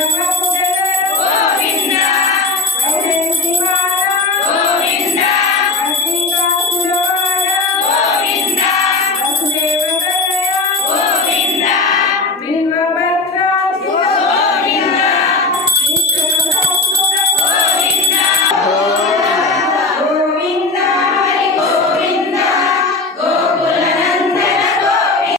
around